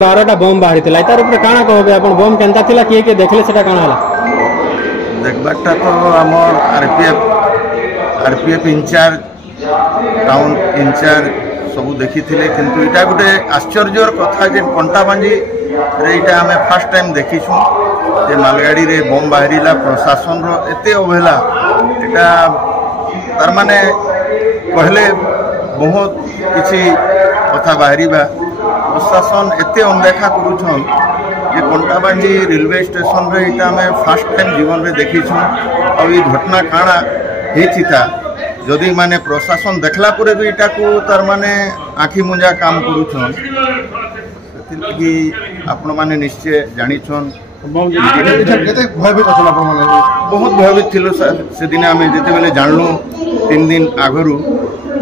12टा बम बाहरी तार ऊपर काना कहबे आपण बम केनता थिला किए देखले सेटा काना हला देखबाटा तो आमर आरपीएफ इंचार्ज टाउन इंचार्ज सब देखी किंतु इटा गोटे आश्चर्यर कथा जे कंटाबांजी रेटा आम फास्ट टाइम देखीछू जे मालगाड़ी रे बम बाहरीला प्रशासन रो एते अवहेला एटा तार माने कहले बहुत किसी कथा बाहरीबा प्रशासन एते अनदेखा करुछन जे कंटाबांजी रेलवे स्टेशन रे इटा आम फास्ट टाइम जीवन रे देखीछू और ये घटना काଣା हेचिता जदि माने प्रशासन देखला परे भी इटा को तार माने आखि मुंजा काम करुछन सेति आपण माने निश्चय जानिछन बहुत भयभीत थिलो से दिन आम जिते बेले जानलु 3 दिन आगरू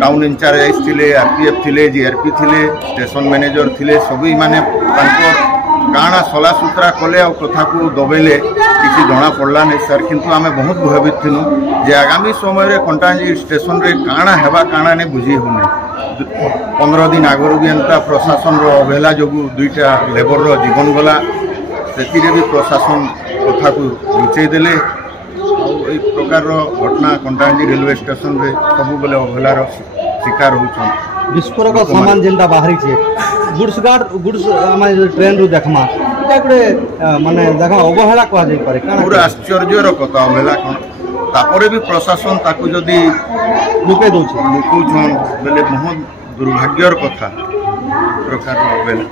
टाउन इंचार्ज आइसथिले आरपीएफ थिले जीआरपी थिले स्टेशन मैनेजर थिले सभी माने काଣା सला सुतरा कले और कथा को दबेले किसी जना पड़ला नहीं सर किंतु आम बहुत भयभीत थिलु जे आगामी समय रे कंटाबांजी स्टेशन रे काଣା हेबा काଣା ने बुझी होने 15 दिन आगरू भी एंता प्रशासन रो अवहेला जोगु दुईटा लेबर रो जीवन गला से भी प्रशासन कथा को लुचई देले और प्रकार घटना कंटाबांजी रेलवे स्टेशन रे सब बेले अवहेलार शिकार होछन विस्फोरक सामान जेनटा बाहरी छे गुड्स ट्रेन रु देखमा गोटे माने देखा अवहेला कह जाई पारे पूरा आश्चर्यर कथा अवहेला कौन तापरे भी प्रशासन ताकू जदि लुके दउछ लुकुछन बेले बहुत दुर्भाग्यर कथा प्रकार अवहेला